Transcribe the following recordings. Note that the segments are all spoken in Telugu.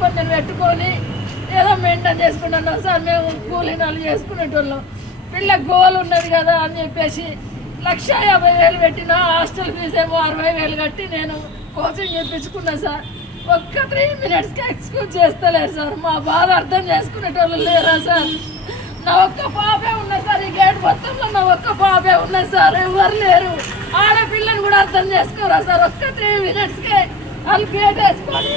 అనుకొని నేను పెట్టుకొని ఏదో మెయింటైన్ చేసుకుంటున్నాం సార్. మేము కూలీనాలు చేసుకునేటోళ్ళం. పిల్ల గోల్ ఉన్నది కదా అని చెప్పేసి 1,50,000 పెట్టిన హాస్టల్ ఫీజు ఏమో 60,000 కట్టి నేను కోచింగ్ చేయించుకున్నా సార్. ఒక్క 3 minutesకి ఎక్స్క్యూజ్ చేస్తలేరు సార్. మా బాధ అర్థం చేసుకునేటోళ్ళు లేరా సార్? నా ఒక్క పాపే ఉన్నది సార్. ఈ గేట్ మొత్తంలో నా ఒక్క పాపే ఉన్నది సార్. ఎవరు లేరు. ఆడపిల్లని కూడా అర్థం చేసుకోరా సార్? ఒక్క 3 minutesకే వాళ్ళు గేట్ వేసుకొని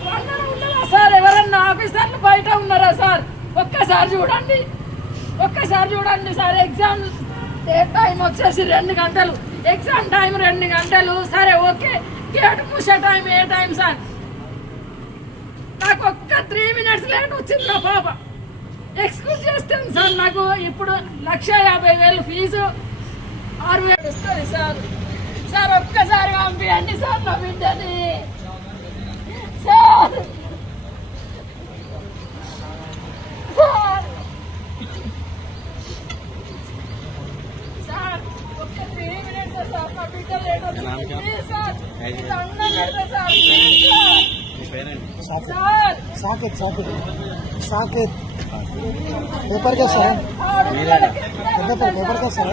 స్పందన ఉన్నదా సార్? ఎవరన్నా ఆఫీసర్లు బయట ఉన్నారా సార్? ఒక్కసారి చూడండి సార్. ఎగ్జామ్ టైం వచ్చేసి 2 గంటలు, ఎగ్జామ్ టైం 2 గంటలు. సరే ఓకే, గేట్ మూసే టైం ఏ టైం సార్? నాకు ఒక్క 3 minutes లేట్ వచ్చింది నా పాప. ఎక్స్క్యూజ్ చేస్తాను సార్. నాకు ఇప్పుడు 1,50,000 ఫీజు 6,000 వస్తుంది సార్. సార్ ఒక్కసారి పంపించండి సార్ నా బిడ్డని సార్. साकेत पेपर का सर पेपर का सर